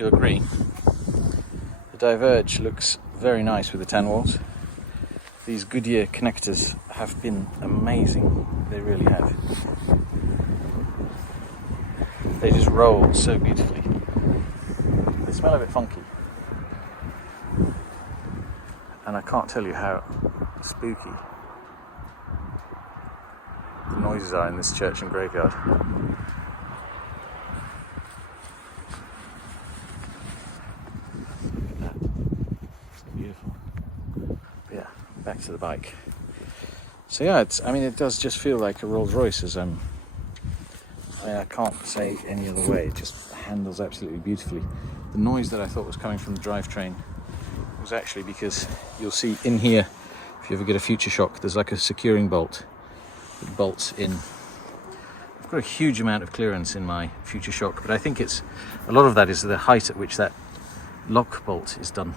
you'll agree, the Diverge looks very nice with the tanwalls. These Goodyear Connectors have been amazing, they really have. They just roll so beautifully. They smell a bit funky. And I can't tell you how spooky the noises are in this church and graveyard. It's beautiful. But yeah, back to the bike. So yeah, it does just feel like a Rolls Royce as I can't say any other way. It just handles absolutely beautifully. The noise that I thought was coming from the drivetrain was actually because you'll see in here, if you ever get a Futureshock, there's like a securing bolt that bolts in. I've got a huge amount of clearance in my Futureshock, but I think a lot of that is the height at which that lock bolt is done.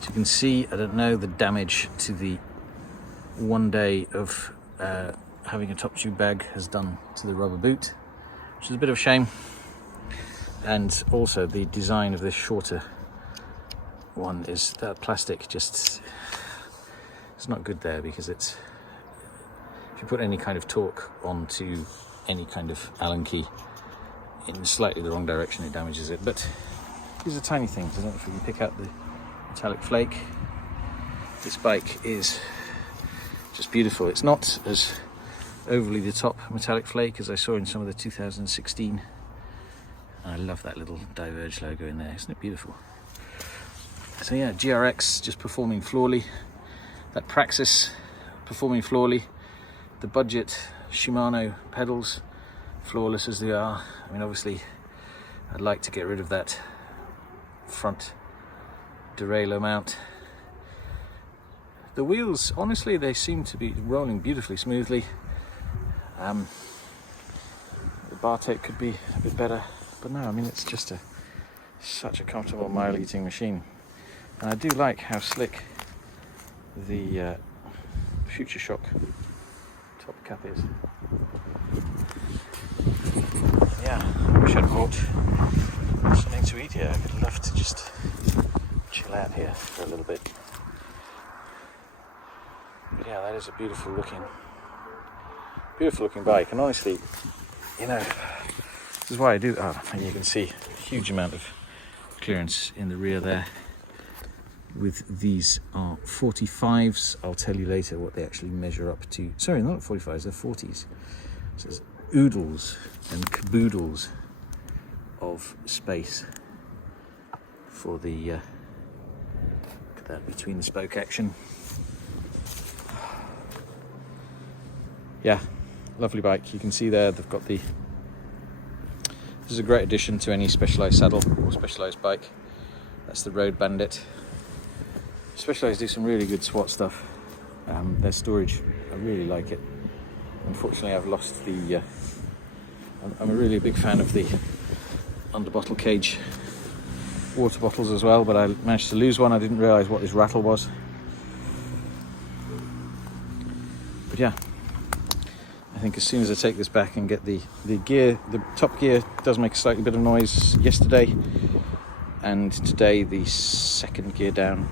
So you can see, I don't know, the damage to the one day of having a top tube bag has done to the rubber boot, which is a bit of a shame. And also the design of this shorter one is that plastic it's not good there, because if you put any kind of torque onto any kind of Allen key in slightly the wrong direction, it damages it. But these are tiny things. I don't know if you can pick out the metallic flake. This bike is just beautiful. It's not as overly the top metallic flake as I saw in some of the 2016. And I love that little Diverge logo in there. Isn't it beautiful? So yeah, GRX just performing flawlessly. That Praxis performing flawlessly. The budget Shimano pedals, flawless as they are. I mean, obviously, I'd like to get rid of that front derailleur mount. The wheels, honestly, they seem to be rolling beautifully smoothly. The bar tape could be a bit better, but no, I mean, it's just such a comfortable mile-eating machine. And I do like how slick the Futureshock top cap is. Yeah, I wish I'd brought something to eat here. I'd love to just chill out here for a little bit. But yeah, that is a beautiful looking bike. And honestly, you know, this is why I do. And you can see a huge amount of clearance in the rear there. With these are 45s. I'll tell you later what they actually measure up to. Sorry, not 45s, they're 40s. So there's oodles and caboodles of space for the look at that between the spoke action. Yeah, lovely bike. You can see there they've got this is a great addition to any Specialized saddle or Specialized bike. That's the Road Bandit. Specialized do some really good SWAT stuff. Their storage, I really like it. Unfortunately, I've lost the I'm a really big fan of the under bottle cage water bottles as well, but I managed to lose one. I didn't realize what this rattle was. But yeah, I think as soon as I take this back and get the gear, the top gear does make a slightly bit of noise yesterday, and today the second gear down,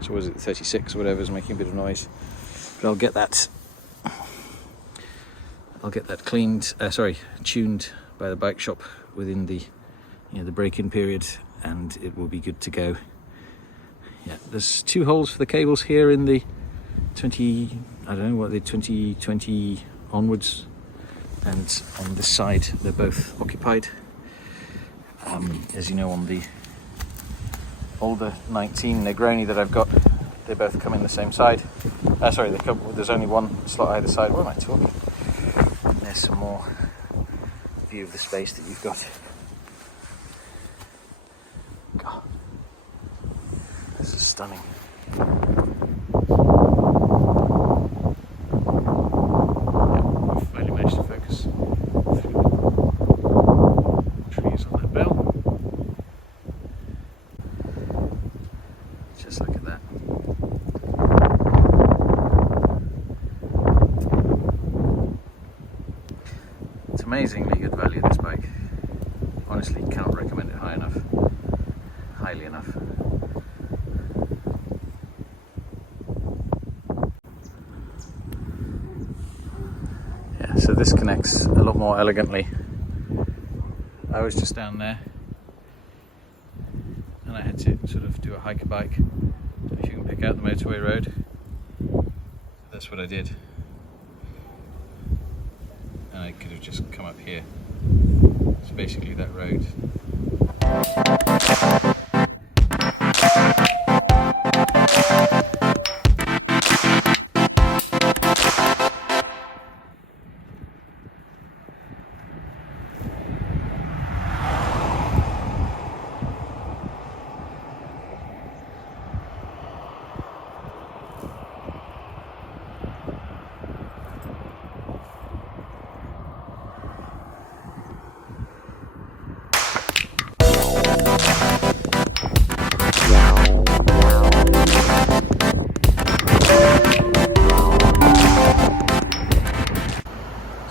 so was it 36 or whatever, is making a bit of noise. But I'll get that cleaned, tuned by the bike shop within the the break-in period, and it will be good to go. Yeah, there's 2 holes for the cables here in the 2020 onwards, and on this side they're both occupied. As you know, on the older 19 Negroni that I've got, they both come in the same side. There's only one slot either side. What am I talking? And there's some more view of the space that you've got. God, this is stunning. I've finally managed to focus through the trees on that bell. Just look at that. It's amazingly good value, this bike. Honestly, cannot recommend it high enough. this connects a lot more elegantly. I was just down there and I had to sort of do a hike a bike. Don't know if you can pick out the motorway road. That's what I did. And I could have just come up here. It's basically that road.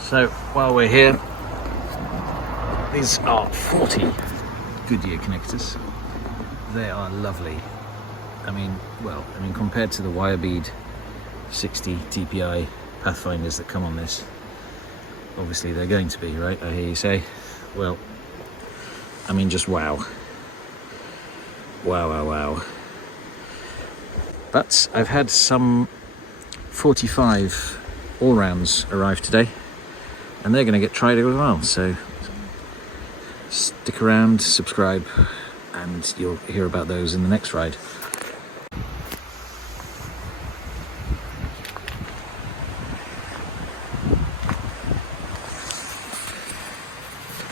So while we're here, these are 40 Goodyear Connectors. They are lovely. I mean, compared to the wire bead 60 TPI Pathfinders that come on this, obviously they're going to be, right? I hear you say. Well, I mean, just wow. Wow. But I've had some 45 all-rounds arrive today, and they're going to get tried as well, so stick around, subscribe, and you'll hear about those in the next ride.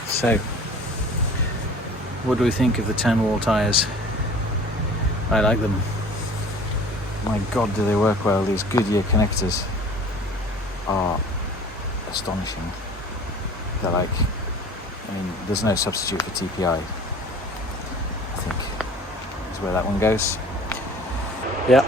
So, what do we think of the tanwall tyres? I like them. My God, do they work well. These Goodyear Connectors are astonishing. They're like, I mean, there's no substitute for TPI. I think is where that one goes. Yeah.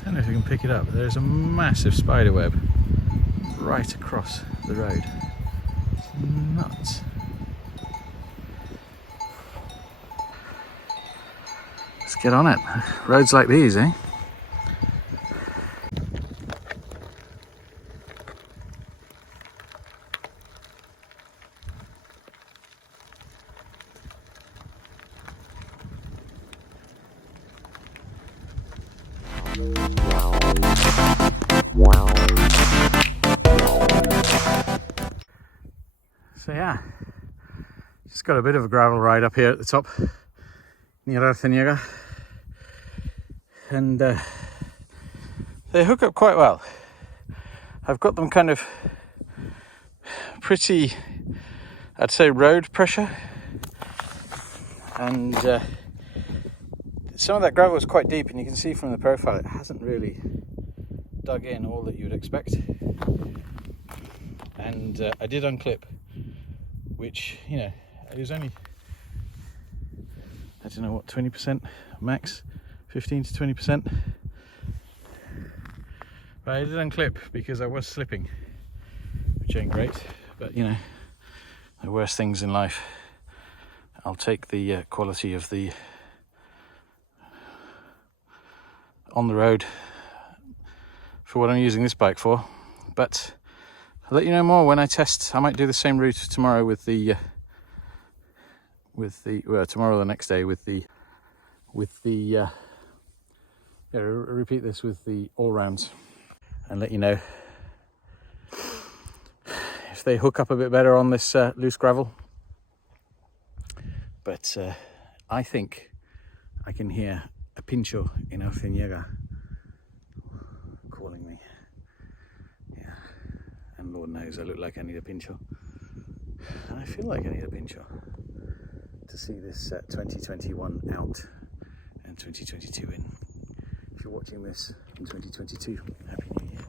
I don't know if you can pick it up, but there's a massive spider web right across the road. It's nuts. Let's get on it. Roads like these, eh? So yeah, just got a bit of a gravel ride up here at the top near Artheniega, and they hook up quite well. I've got them kind of pretty, I'd say, road pressure, and some of that gravel is quite deep, and you can see from the profile it hasn't really dug in all that you'd expect. And I did unclip, which, you know, it was only, I don't know what, 20% max, 15 to 20%. But I did unclip because I was slipping, which ain't great, but you know, the worst things in life. I'll take the quality of the on the road for what I'm using this bike for, but I'll let you know more when I test. I might do the same route tomorrow with the tomorrow or the next day with the repeat this with the all rounds and let you know if they hook up a bit better on this loose gravel. but I think I can hear a pincho in Alfiniega calling me. Yeah, and Lord knows I look like I need a pincho, and I feel like I need a pincho to see this 2021 out and 2022 in. If you're watching this in 2022, Happy New Year.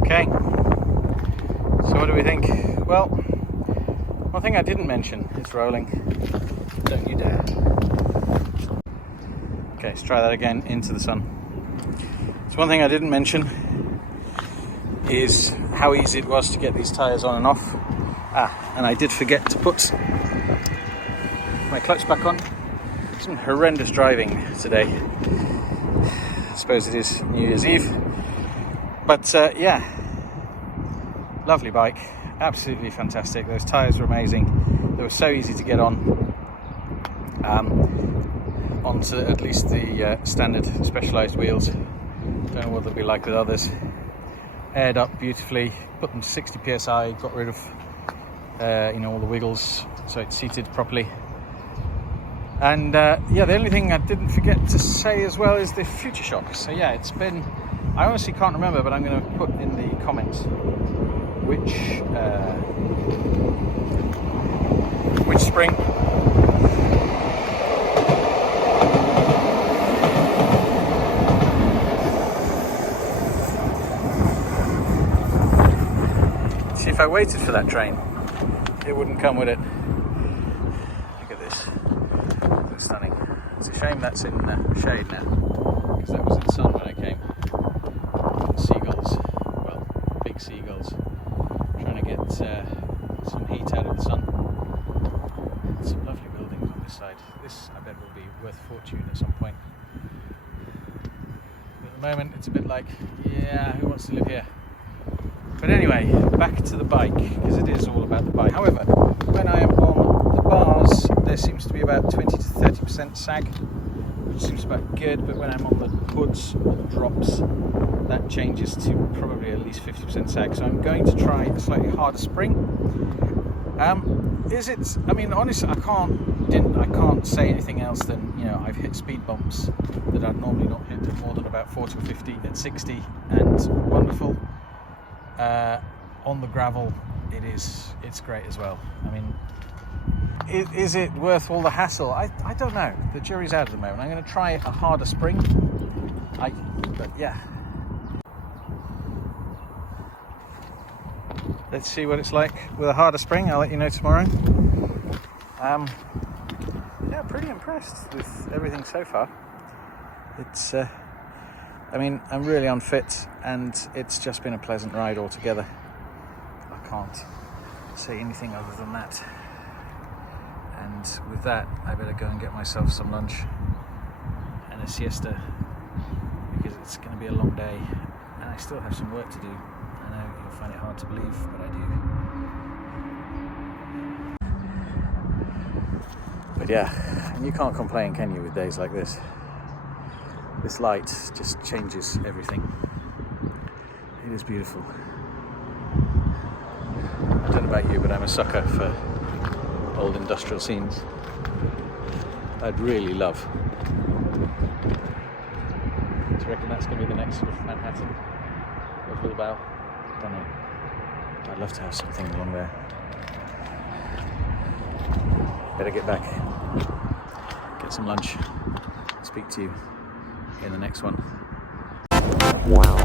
Okay, so what do we think? Well, one thing I didn't mention, it's rolling. Don't you dare. Okay, let's try that again, into the sun. So one thing I didn't mention is how easy it was to get these tyres on and off. And I did forget to put my clutch back on. Some horrendous driving today. I suppose it is New Year's Eve. But yeah, lovely bike, absolutely fantastic. Those tyres were amazing. They were so easy to get on. Onto at least the standard specialised wheels. Don't know what they'll be like with others. Aired up beautifully, put them to 60 psi, got rid of all the wiggles, so it's seated properly. And yeah, the only thing I didn't forget to say as well is the Futureshock. So yeah, it's been, I honestly can't remember, but I'm going to put in the comments which spring if I waited for that train, it wouldn't come with it. Look at this. It's stunning. It's a shame that's in shade now, because that was in sun when I came. Seagulls, well, big seagulls, trying to get some heat out of the sun. Some lovely buildings on this side. This, I bet, will be worth a fortune at some point. But at the moment, it's a bit like, yeah, who wants to live here? But anyway, back to the bike, because it is all about the bike. However, when I am on the bars, there seems to be about 20 to 30% sag, which seems about good, but when I'm on the hoods or the drops, that changes to probably at least 50% sag. So I'm going to try a slightly harder spring. Is it, I mean, honestly, I can't say anything else than, I've hit speed bumps that I'd normally not hit at more than about 40 or 50 at 60, and wonderful. On the gravel, it's great as well. I mean, is it worth all the hassle? I don't know. The jury's out at the moment. I'm going to try a harder spring. But yeah. Let's see what it's like with a harder spring. I'll let you know tomorrow. Yeah, pretty impressed with everything so far. It's I mean, I'm really unfit, and it's just been a pleasant ride altogether. I can't say anything other than that. And with that, I better go and get myself some lunch and a siesta, because it's going to be a long day, and I still have some work to do. I know you'll find it hard to believe, but I do. But yeah, and you can't complain, can you, with days like this? This light just changes everything. It is beautiful. I don't know about you, but I'm a sucker for old industrial scenes. I'd really love. Do you reckon that's going to be the next sort of Manhattan or Bilbao? Don't know. I'd love to have something along there. Better get back, get some lunch, speak to you in the next one. Wow.